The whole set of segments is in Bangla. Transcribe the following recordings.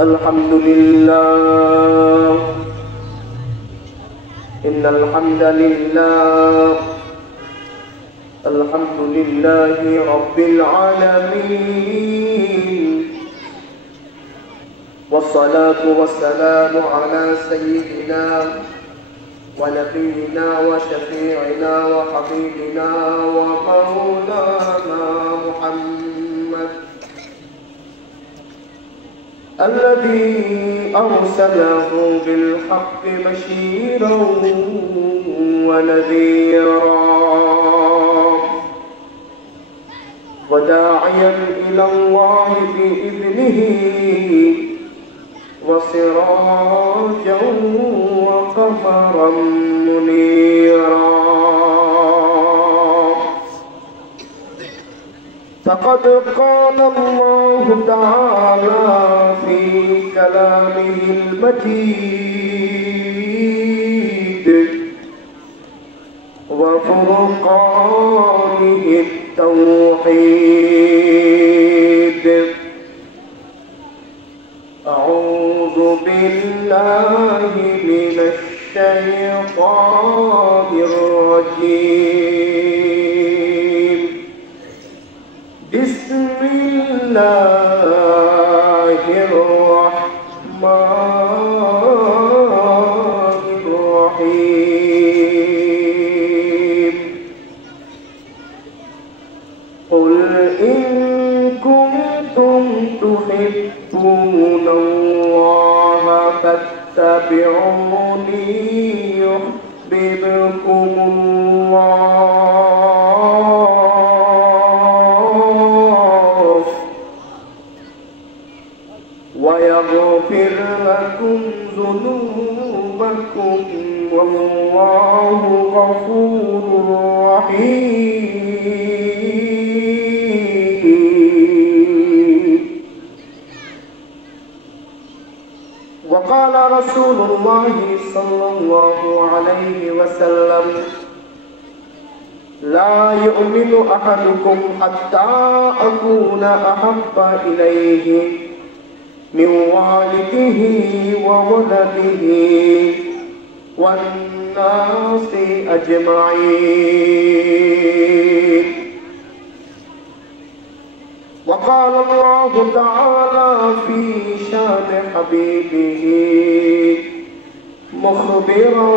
الحمد لله إن الحمد لله الحمد لله رب العالمين والصلاة والسلام على سيدنا ونبينا وشفيعنا وحبيبنا ومولانا محمد الذي أرسله بالحق بشيرا ونذيرا وداعيا إلى الله بإذنه وسراجا وقمرا منيرا فقد قال الله تعالى في كلامه المجيد وفرقانه التوحيد أعوذ بالله من الشيطان الرجيم بسم الله الرحمن الرحيم قل إن كنتم تحبون الله فاتبعوني يحببكم الله ويغفر لكم ذنوبكم والله غفور رحيم. وقال رسول الله صلى الله عليه وسلم لا يؤمن أحدكم حتى أكون أحب إليه من والده وولده والناس أجمعين. وقال الله تعالى في شان حبيبه مخبرا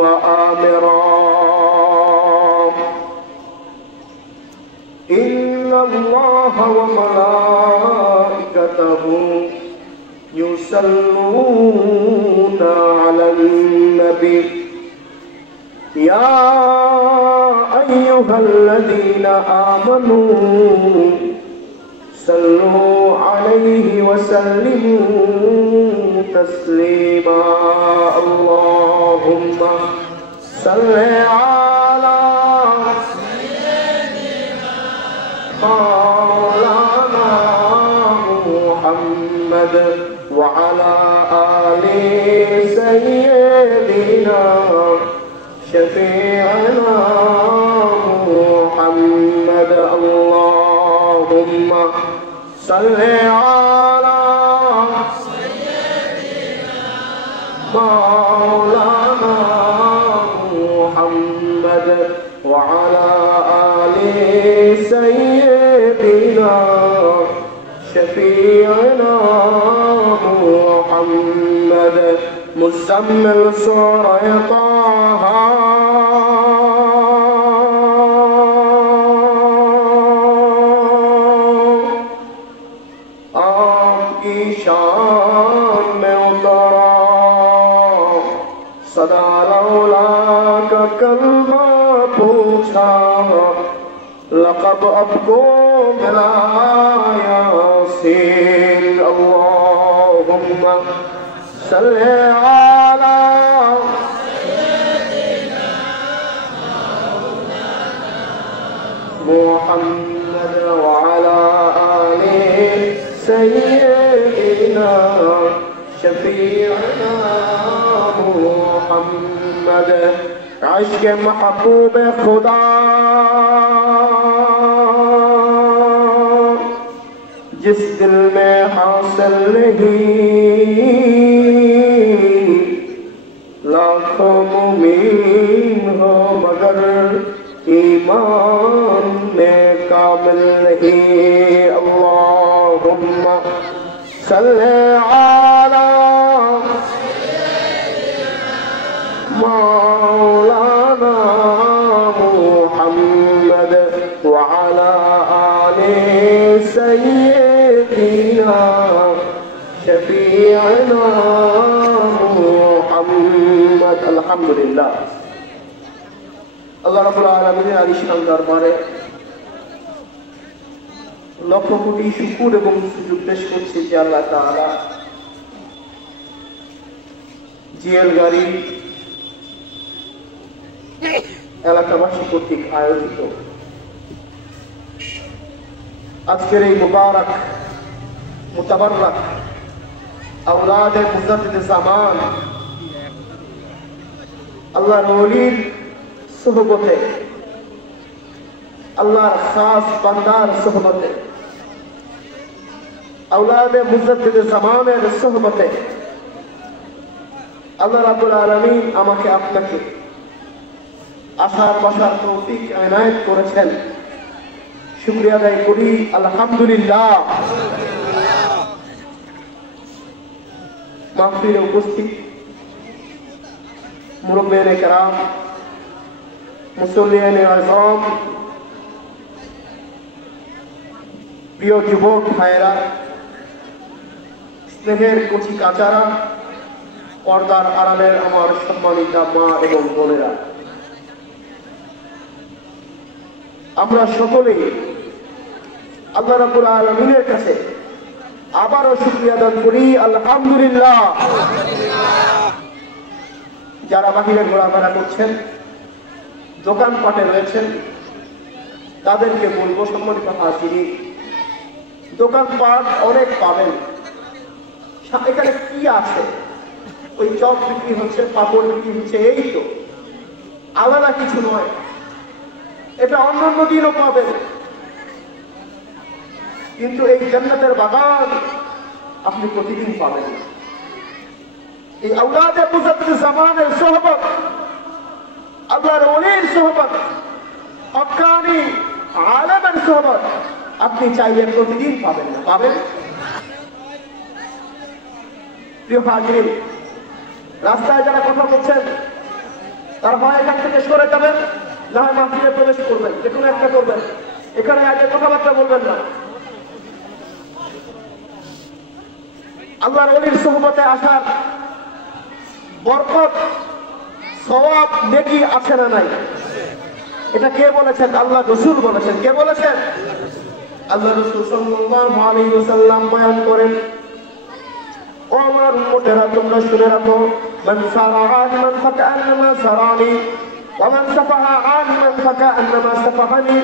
وآمرا إن الله وملائكته يصلون على النبي يا أيها الذين آمنوا صلوا عليه وسلموا تسليما اللهم صل على مولانا محمد وعلى آل سيدنا شفيعنا محمد اللهم صل على سيدنا مولانا محمد وعلى آل سيدنا شفيعنا محمد مسمى سورة طه आपकी शान में उतारा सदा लौला का कलमा पूछा लक़ब आपको मिला यासीन अल्लाहुम्मा सल्ले अला मुहम्मद व अला आलि सय्यिदना शफीअना मुहम्मद इश्क़ महबूब खुदा जिस दिल में हासिल नहीं लाखों मुमीन हो मगर ईमान में कामिल नहीं। अल्लाहुम्मा सल्ले अला मौलाना मुहम्मद व अला आले सय्यिदना शफीअना मुहम्मद। अल्हम्दुलिल्लाह। আল্লাহ রাব্বুল আলামিনের আলিশান দরবারে লক্ষ কোটি শুকর এবং সুজুদ পেশ করছি যে আল্লাহ তাআলা জিএল গাড়ি এলাকাবাসী কর্তৃক আয়োজিত আজকের এই মুবারক মুতাবাররাক আওলাদে মুজাদ্দিদ জামান আল্লাহর ওলির সোহবতে আল্লাহর খাস বান্দার সোহবতে আওলাদে মুজাদ্দিদ জামানের সোহবতে আল্লাহ রাব্বুল আলামিন আমাকে আপনাকে আসার বসার তৌফিক এনায়েত করেছেন। শুকরিয়া আদায় করি আলহামদুলিল্লাহ। মাহফিলে উপস্থিত মুরব্বিয়ানে কেরাম, মুসল্লিয়ানে আযম, প্রিয় যুবক ভাইয়েরা, স্নেহের কচি কাচারা, পর্দার আড়ালের আমার সম্মানিতা মা এবং বোনেরা, আমরা সকলেই আল্লাহ রাব্বুল আলামিনের কাছে আবারও শুকরিয়া আদায় করি আলহামদুলিল্লাহ। যারা বাহিরে ঘোরাফেরা করছেন, দোকানপাটে রয়েছেন, তাদেরকে বলবো সম্মানিত হাজিরিন, দোকানপাট অনেক পাবেন, এখানে কি আছে? ওই চপ বিক্রি হচ্ছে, পাপড় বিক্রি হচ্ছে, এই তো, আলাদা কিছু নয়। এটা অন্যান্য দিনও পাবেন, কিন্তু এই জান্নাতের বাগান আপনি প্রতিদিন পাবেন। এই আওলাদে মুজাদ্দিদ জামানের সোহবত, আল্লাহর ওলির সোহবত, হক্কানি আলেমের সোহবত আপনি চাইলে প্রতিদিন পাবেন না, পাবেন। প্রিয় হাজির, রাস্তায় যারা কথা বলছেন তারা হয় এখান থেকে সরে যাবেন, না হয় মাহফিলে প্রবেশ করবেন, যে কোনো একটা করবেন। এখানে আগে কথাবার্তা বলবেন না। আল্লাহর ওলির সোহবতে আসার বরকত, সওয়াব, নেকি আছে না নাই? এটা কে বলেছেন? আল্লাহ রাসূল বলেছেন। কে বলেছেন? আল্লাহ রাসূল সাল্লাল্লাহু আলাইহি ওয়াসাল্লাম বয়ান করেন, ও আমার উম্মতেরা তোমরা শুনে রাখো, মান সারা আলিমান ফাকান্নামা সারানি ওয়া মান সাফাহা আলিমান ফাকান্নামা সাফাহানি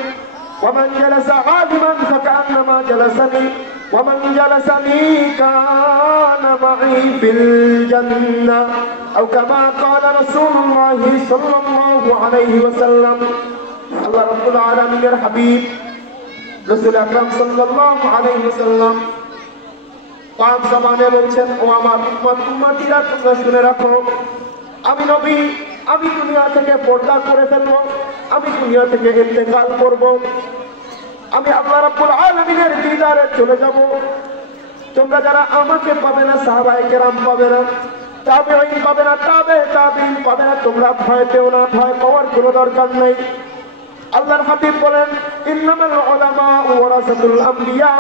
ওয়া মান জালাসা আলিমান ফাকান্নামা জালাসানি ওয়া মান জালাসানি কানা মা'i ফিল জান্নাহ আও কামা ক্বালা রাসূলুল্লাহ সাল্লাল্লাহু আলাইহি ওয়াসাল্লাম। আল্লাহ রাব্বুল আলামিনের হাবিব রাসূল আকরাম সাল্লাল্লাহু আলাইহি ওয়াসাল্লাম পাক জামানে বলছেন, ও আমার উম্মতিরা তোমরা শুনে রাখো, আমি নবী, আমি দুনিয়া থেকে পর্দা করে ফেলবো, আমি দুনিয়া থেকে ইন্তেকাল করব, আমি আল্লাহ রাব্বুল আলামিনের দিদারে চলে যাব। তোমরা যারা আমাকে পাবে না, সাহাবায়ে কেরাম পাবে না, তাবেঈন পাবে না, তাবেঈন পাবে না, তোমরা ভয় পেও না, ভয় পাওয়ার কোনো দরকার নেই। আল্লাহর হাবিব বলেন, ইন্নামাল উলামা ওয়ারাসাতুল আমবিয়া,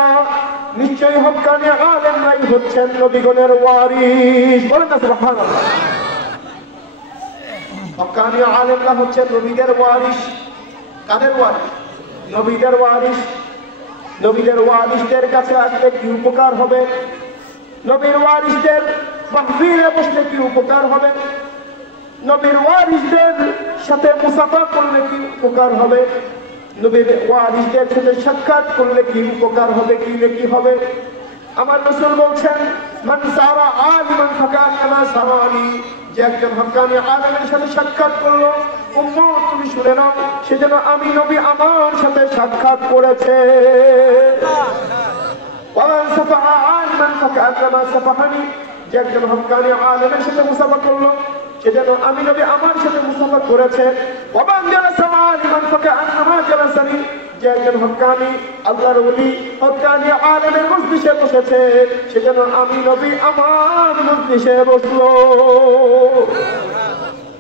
নিশ্চয়ই হক্কানি আলেমরাই হচ্ছেন নবীগণের ওয়ারিস। বলেন না সুবহানাল্লাহ। হক্কানি আলেমরা হচ্ছেন নবীদের ওয়ারিস। কাদের ওয়ারিস? নবীদের ওয়ারিস। নবীদের ওয়ারিসদের কাছে আসলে কি উপকার হবে? নবীর ওয়ারিসদের মাহফিলে বসলে কি উপকার হবে? নবীর ওয়ারিসদের সাথে মুসাফা করলে কি উপকার হবে? নবীর ওয়ারিসদের সাথে সাক্ষাৎ করলে কি উপকার হবে, কি নেকি হবে? আমার রাসূল বলছেন, মান সারা আলিমান ফাকান্নামা সারানি, যে একজন হক্কানি আলেমের সাথে সাক্ষাৎ করলো, উম্মত তুমি শুনে নাও, সেজন্য আমি নবী আমার সাথে সাক্ষাৎ করেছে। ওয়ামান সাফাহা আলিমান ফাকান্নামা সাফাহানি, যে একজন হক্কানি আলেমের সাথে মুসাফা করলো সে যেন আমি নবী আমার সাথে মুসাফা করেছে। ওয়ামান জালাসা আলিমান ফাকান্নামা জালাসানি, যে একজন হক্কানি আল্লাহর ওলি হক্কানি আলেমের মজলিসে বসেছে সে যেন আমি নবী আমার মজলিসে বসলো।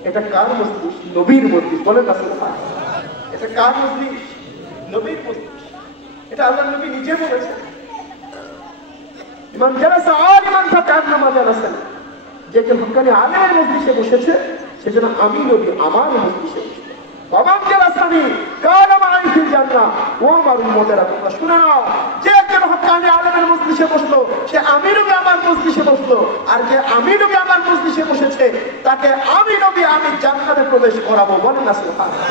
এটা কার মজলিস? নবীর মজলিস। বলেন না সুবহানাল্লাহ। এটা কার মজলিস? নবীর মজলিস। এটা আল্লাহর নবী নিজে বলেছেন, মান জালাসা আলিমান ফাকান্নামা জালাসানি, যে একজন হক্কানি আলেমের মজলিসে বসেছে সে যেন আমি নবী আমার মজলিসে বসলো। ওয়ামান জালাসানি কানা মাই ফিল জান্নাহ। ও আমার উম্মতেরা তোমরা শুনে নাও, যে একজন হক্কানি আলেমের মজলিসে বসলো সে আমি নবী আমার মজলিসে বসলো, আর যে আমি নবী আমার মজলিসে বসেছে তাকে আমি নবী আমি জান্নাতে প্রবেশ করাবো। বলেন না সুবহানাল্লাহ।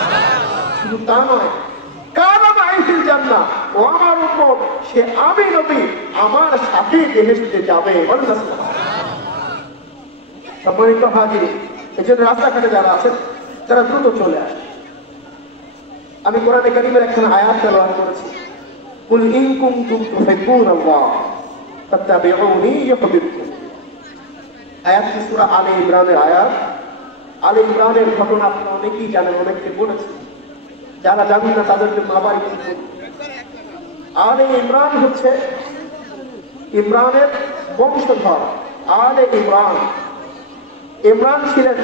শুধু তা নয়, কানা মাই ফিল জান্নাহ, ও আমার উম্মত সে আমি নবী আমার সাথে বেহেশতে যাবে। বলেন না সুবহানাল্লাহ। সম্মানিত হাজির, এজন্য রাস্তাঘাটে যারা আছেন তারা দ্রুত চলে আসে। আমি কোরআনে কারীমের একখানা আয়াত তেলাওয়াত করেছি, কুল ইন কুনতুম তুহিব্বুনাল্লাহ ফাত্তাবিউনি ইউহিব্বুকুম। আয়াতটি সূরা আলে ইমরানের আয়াত। আলে ইমরানের ঘটনা আপনারা অনেকেই জানেন, অনেককে বলেছি। যারা জানেন না তাদের জন্য আবার একটু বলি। আলে ইমরান হচ্ছে ইমরানের বংশধর। আলে ইমরান, ইমরান ছিলেন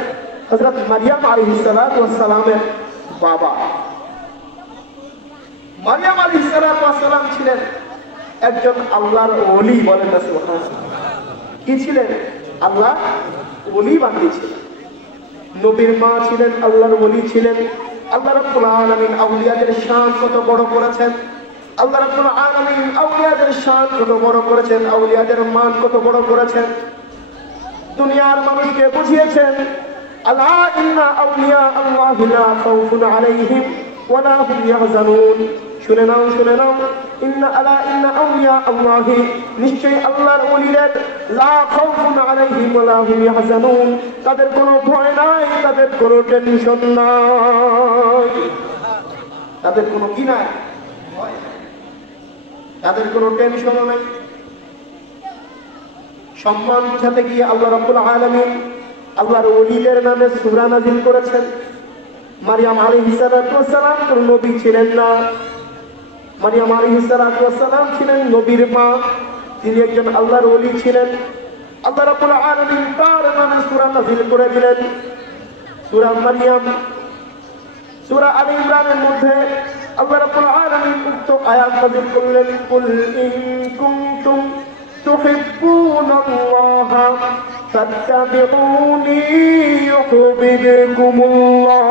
হযরত মারইয়াম আলাইহিস সালাতু ওয়াস সালামের বাবা। মারইয়াম আলাইহিস সালাতু ওয়াস সালাম ছিলেন একজন আল্লাহর ওলি। বলেন না সুবহানাল্লাহ। কি ছিলেন? আল্লাহ ওলি বানিয়েছিলেন। নবীর মা ছিলেন আল্লাহর ওলি ছিলেন। আল্লাহ রাব্বুল আলামিন আউলিয়াদের শান কত বড় করেছেন, আল্লাহ রাব্বুল আলামিন আউলিয়াদের শান কত বড় করেছেন, আউলিয়াদের মান কত বড় করেছেন। দুনিয়ার মানুষকে বুঝিয়েছেন, আলা ইন্না আউলিয়া আল্লাহি লা খাউফুন আলাইহিম ওয়া লা হুম ইয়াহজানুন। শুনে নাও, শুনে নাও, ইন্না আউলিয়া আল্লাহি, নিশ্চয়ই আল্লাহর ওলিরা লা খাউফুন আলাইহিম ওয়া লা হুম ইয়াহজানুন, তাদের কোনো ভয় নাই, তাদের কোনো টেনশন নাই। তাদের কোনো কি নাই? ভয় নাই, তাদের কোনো টেনশন নাই। সম্মান বুঝাতে গিয়ে আল্লাহ রাব্বুল আলামিন আল্লাহর ওলিদের নামে সূরা নাযিল করেছেন। মারইয়াম আলাইহিস সালাতু ওয়াস সালাম কোন নবী ছিলেন না। মারইয়াম আলাইহিস সালাতু ওয়াস সালাম ছিলেন নবীর মা, তিনি একজন আল্লাহর ওলি ছিলেন। আল্লাহ রাব্বুল আলামিন তার নামে সূরা নাযিল করে দিলেন, সূরা মারইয়াম। সূরা আলে ইমরানের মধ্যে আল্লাহ রাব্বুল আলামিন উক্ত আয়াত নাযিল করলেন, কুল ইন কুনতুম তুহিব্বুনাল্লাহ ফাত্তাবিউনি ইউহিব্বুকুমুল্লাহ।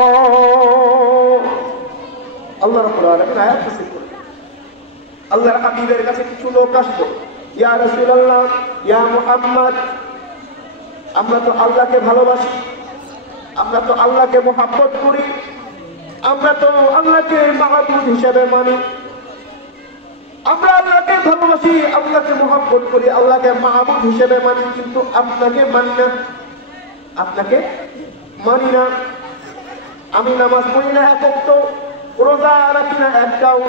আল্লাহ রাব্বুল আলামিন আয়াত নাযিল করলেন। আল্লাহর হাবিবের কাছে কিছু লোক আসলো, ইয়া রাসূলুল্লাহ, ইয়া মুহাম্মদ, আমরা তো আল্লাহকে ভালোবাসি, আমরা তো আল্লাহকে মুহাব্বত করি, আমরা তো আল্লাহকে মাহবুব হিসেবে মানি, আমরা আল্লাহকে ভালোবাসি, আল্লাহকে মুহাব্বত করি, আল্লাহকে মাহবুব হিসেবে মানি, কিন্তু আপনাকে মানি না, আপনাকে মানি না। আমি নামাজ পড়ি না এক ওয়াক্ত, রোজা রাখি না একটাও,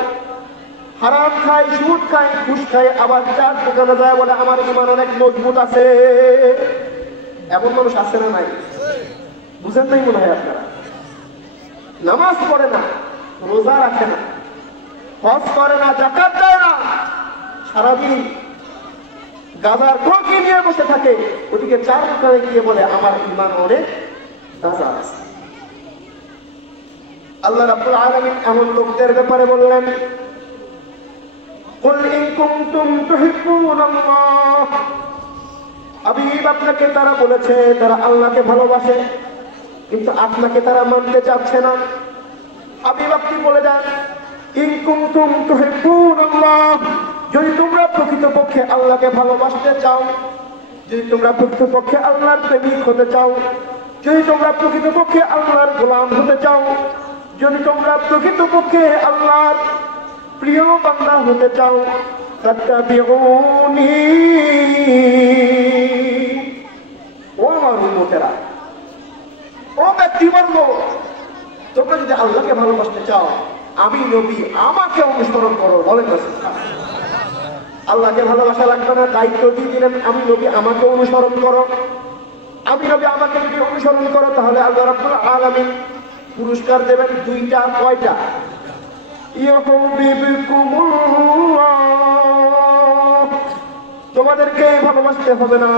হারাম খাই, সুদ খাই, ঘুষ খাই, আবার চার দোকানে যায় বলে আমার ঈমান অনেক মজবুত আছে। এমন মানুষ আছে না নাই? বুঝেন নাই মনে হয় আপনারা। নামাজ পড়ে না, রোজা রাখে না, হজ করে না, যাকাত দেয় না, সারাদিন গাজার টকি নিয়ে বসে থাকে, ওদিকে চার দোকানে গিয়ে বলে আমার ঈমান অনেক তাজা আছে। আল্লাহ রাব্বুল আলামিন এমন লোকদের ব্যাপারে বললেন, কুল ইন কুনতুম তুহিব্বুনাল্লাহ। হাবিব, আপনাকে তারা বলেছে তারা আল্লাহকে ভালোবাসে, কিন্তু আপনাকে তারা মানতে চাচ্ছে না। হাবিব, আপনি বলে যান, ইন কুনতুম তুহিব্বুনাল্লাহ, যদি তোমরা প্রকৃতপক্ষে আল্লাহকে ভালোবাসতে চাও, যদি তোমরা প্রকৃতপক্ষে আল্লাহর প্রেমিক হতে চাও, যদি তোমরা প্রকৃতপক্ষে আল্লাহর গোলাম হতে চাও, যদি তোমরা প্রকৃতপক্ষে আল্লাহর প্রিয় বান্দা হতে চাও, ফাত্তাবিউনি। ও আমার উম্মতেরা, ও ব্যক্তিবর্গ, তোমরা যদি আল্লাহকে ভালোবাসতে চাও, আমি নবী, আমাকে অনুসরণ করো। বলেন আল্লাহকে ভালোবাসা লাগবে না, দায়িত্ব দিয়ে দিলেন আমি নবী আমাকে অনুসরণ করো, আমি নবী আমাকে যদি অনুসরণ করো তাহলে আল্লাহ রাব্বুল আলামিন পুরস্কার দেবেন দুইটা। কয়টা? ইউহিব্বুকুমুল্লাহ, তোমাদেরকে ভালোবাসতে হবে না,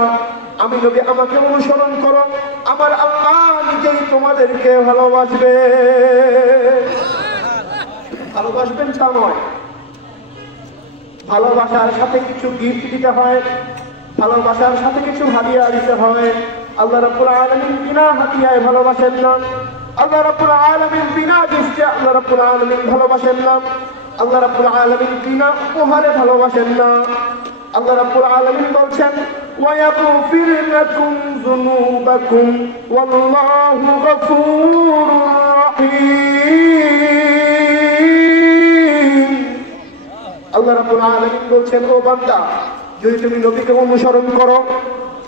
আমি নবী আমাকে অনুসরণ করো, আমার আল্লাহ নিজেই তোমাদেরকে ভালোবাসবে। ভালোবাসবেন তা নয়, ভালোবাসার সাথে কিছু গিফট দিতে হয়, ভালোবাসার সাথে কিছু হাদিয়া দিতে হয়। আল্লাহ রাব্বুল আলামিন বিনা হাদিয়ায় ভালোবাসেন না, আল্লাহ রাব্বুল আলামিন বিনা গিফটে আল্লাহ রাব্বুল আলামিন ভালোবাসেন না, আল্লাহ রাব্বুল আলামিন বিনা উপহারে ভালোবাসেন না। আল্লাহ রাব্বুল আলামিন বলছেন ওয়ায়াগফির লাকুম যুনুবাকুম ওয়াল্লাহু গফুরুর রহিম। আল্লাহ রাব্বুল আলামিন বলছেন ও বান্দা, যদি তুমি নবীকে অনুসরণ করো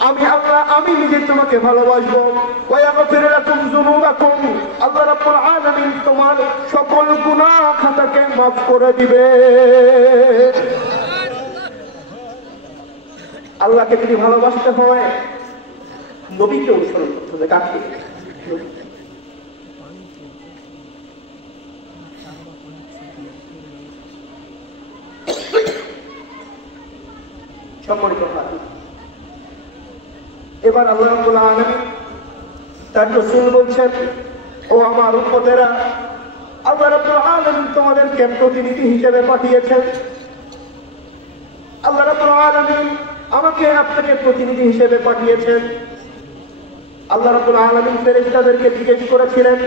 আমি আল্লাহ আমি নিজে তোমাকে ভালোবাসবো। ওয়ায়াগফির লাকুম যুনুবাকুম, আল্লাহ রাব্বুল আলামিন তোমার সকল গুনাহ খাতাকে মাফ করে দিবে। আল্লাহকে যদি ভালোবাসতে হয় নবীকে অনুসরণ করতে হবে। কাকে? সম্মানিত ভাই, এবার আল্লাহ রাব্বুল আলামিন তার রাসূল বলছেন ও আমার উম্মতেরা, আল্লাহ রাব্বুল আলামিন তোমাদেরকে প্রতিনিধি হিসেবে পাঠিয়েছেন। আল্লাহ রাব্বুল আলামিন আমাকে আপনাকে প্রতিনিধি হিসেবে পাঠিয়েছেন। আল্লাহ রাব্বুল আলামিন ফেরেশতাদেরকে জিজ্ঞেস করেছিলেন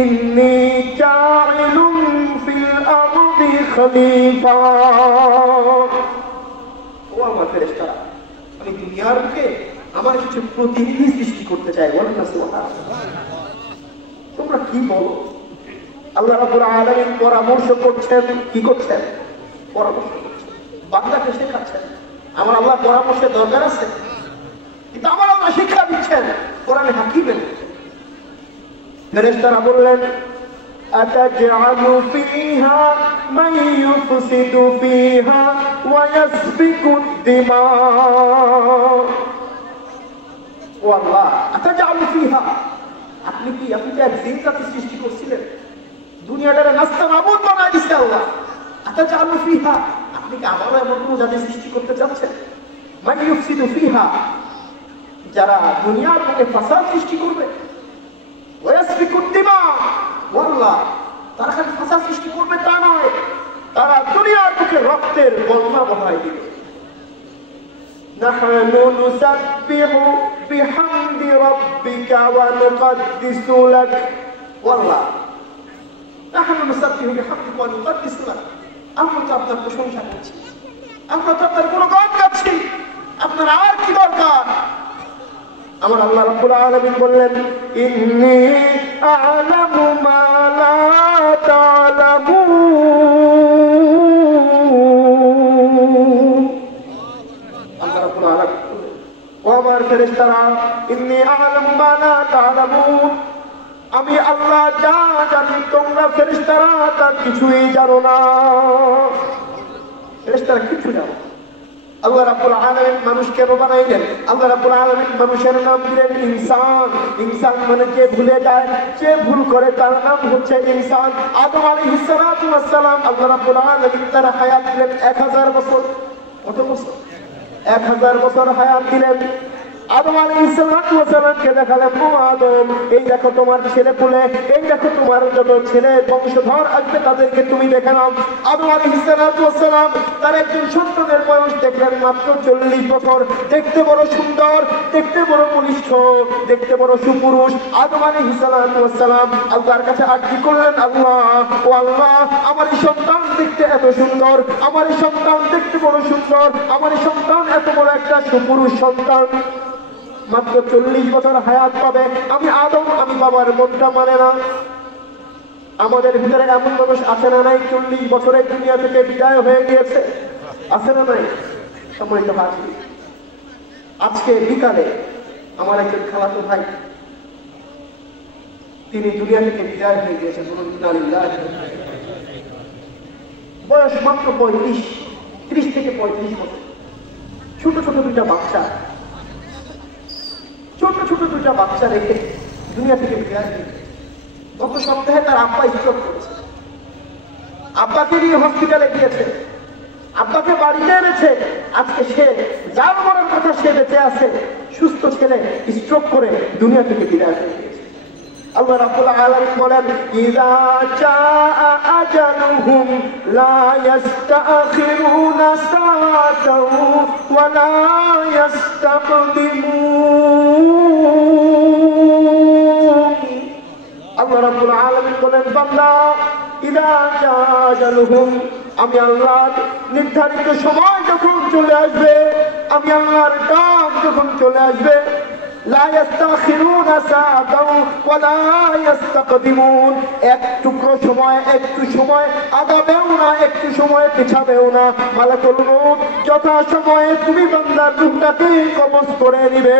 ইন্নী জাইলুম ফিল আরদি খলিফা, ও আমার ফেরেশতারা আমি দুনিয়ার বুকে আমার কিছু প্রতিনিধি সৃষ্টি করতে চাই। বলেন না সুবহানাল্লাহ। তোমরা কি বলো? আল্লাহ রাব্বুল আলামিন পরামর্শ করছেন। কি করছেন? পরামর্শ করছেন, বান্দাকে শেখাচ্ছেন। আমার আল্লাহ পরামর্শের দরকার আছে, কিন্তু আমার আল্লাহ শিক্ষা দিচ্ছেন কোরআনে হাকিমের। ফেরেশতারা বললেন আতাজআলু ফিহা মান ইউফসিদু ফিহা ওয়া ইয়াসফিকুদ দিমা। ও আল্লাহ, আতাজআলু ফিহা, আপনি তো এক জিনকে সৃষ্টি করছিলেন, দুনিয়াটারে নাস্তানাবুদ বানায় দিয়েছে আল্লাহ। আতাজআলু ফিহা, আপনি কি আবারও এমন কোনো জাতি সৃষ্টি করতে চাচ্ছেন? মান ইউফসিদু ফিহা, যারা দুনিয়ার বুকে ফাসাদ সৃষ্টি করবে, ওয়া ইয়াসফিকুদ দিমা, আল্লাহ তারা খালি ফাসাদ সৃষ্টি করবে তা নয়, তারা দুনিয়ার বুকে রক্তের বন্যা বহায় দিবে। নাহনু নুসাব্বিহু বিহামদি রাব্বিকা ওয়া নুকদ্দিসু লাক, আল্লাহ নাহনু নুসাব্বিহু বিহামদিকা ওয়া নুকদ্দিসু লাক, আমরা তো আপনার প্রশংসা করছি, আমরা তো আপনার গুণগান গাচ্ছি, আপনার আর কি দরকার? আমার আল্লাহ রাব্বুল আলামিন বললেন ইন্নী আ'লামু মা লা তা'লামুন। আল্লাহ রাব্বুল আলামিন ও আমার ফেরেশতারা, ইন্নী আ'লামু মা লা তা'লামুন, আমি আল্লাহ যা জানি তোমরা ফেরেশতারা তা কিছুই জানো না। ফেরেশতারা কিছু জানো। আল্লাহ রাব্বুল আলামিন মানুষ কেন বানাইলেন? আল্লাহ রাব্বুল আলামিন মানুষের নাম দিলেন ইনসান। ইনসান মানে যে ভুলে যায়, যে ভুল করে তার নাম হচ্ছে ইনসান। আদম আলাইহিস সালাতু ওয়াস সালাম আল্লাহ রাব্বুল আলামিন তার হায়াত দিলেন 1000 বছর। কত বছর? 1000 বছর হায়াত দিলেন। আদম আলাইহিস সালাতু ওয়াস সালামকে দেখালেন ও আদম, এই দেখো তোমার ছেলে পুলে, এই দেখো তোমার যত ছেলে বংশধর আসবে তাদেরকে তুমি দেখে নাও। আদম আলাইহিস সালাতু ওয়াস সালাম তার একজন সন্তানের বয়স দেখলেন মাত্র 40 বছর, দেখতে বড় সুন্দর, দেখতে বড় বলিষ্ঠ, দেখতে বড় সুপুরুষ। আদম আলাইহিস সালাতু ওয়াস সালাম আল্লাহর কাছে আরজি করলেন আল্লাহ, ও আল্লাহ আমার এই সন্তান দেখতে এত সুন্দর, আমার এই সন্তান দেখতে বড় সুন্দর, আমার এই সন্তান এত বড় একটা সুপুরুষ সন্তান, মাত্র 40 বছর হায়াত পাবে। আমি আদম, আমি বাবার মনটা মানে না। আমাদের ভিতরে এমন মানুষ আছে না নাই 40 বছরের দুনিয়া থেকে বিদায় হয়ে গিয়েছে? আছে না নাই? সম্মানিত ভাই, আজকে বিকালে আমার একজন খালাতো ভাই তিনি দুনিয়া থেকে বিদায় হয়ে গিয়েছেন। বলুন ইন্না লিল্লাহি, বয়স মাত্র 35। 30 থেকে 35 বছর, ছোট ছোট দুইটা বাচ্চা, ছোট ছোট দুইটা বাচ্চা রেখে দুনিয়া থেকে বিদায় নিয়ে গত সপ্তাহে তার আব্বা স্ট্রোক করেছে। আব্বাকে নিয়ে হসপিটালে গিয়েছে, আব্বাকে বাড়িতে এনেছে। আজকে সে যার মনের কথা সে বেঁচে আছে, সুস্থ ছেলে স্ট্রোক করে দুনিয়া থেকে বিদায় হয়ে গিয়েছে। আল্লাহ রাব্বুল আলামিন বলেন, ইযা জাআ আজালুহুম লা ইস্তাখিরুনা সাআতাও ওয়া লা ইস্তাকদিমুন। আল্লাহ রাব্বুল আলামিন বলেন, বান্দা, ইযা জাআ আজালুহুম, আমি আল্লাহর নির্ধারিত সময় যখন চলে আসবে, আমি আল্লাহর ডাক যখন চলে আসবে, লা ইস্তাখিরুনা সাআতাও ওয়া লা ইস্তাকদিমুন, এক টুকরো সময়, একটু সময় আগাবেও না, একটু সময় পিছাবেও না। মালাকুল মউত যথা সময়ে তুমি বান্দার রূহটাকে কবজ করে নিবে।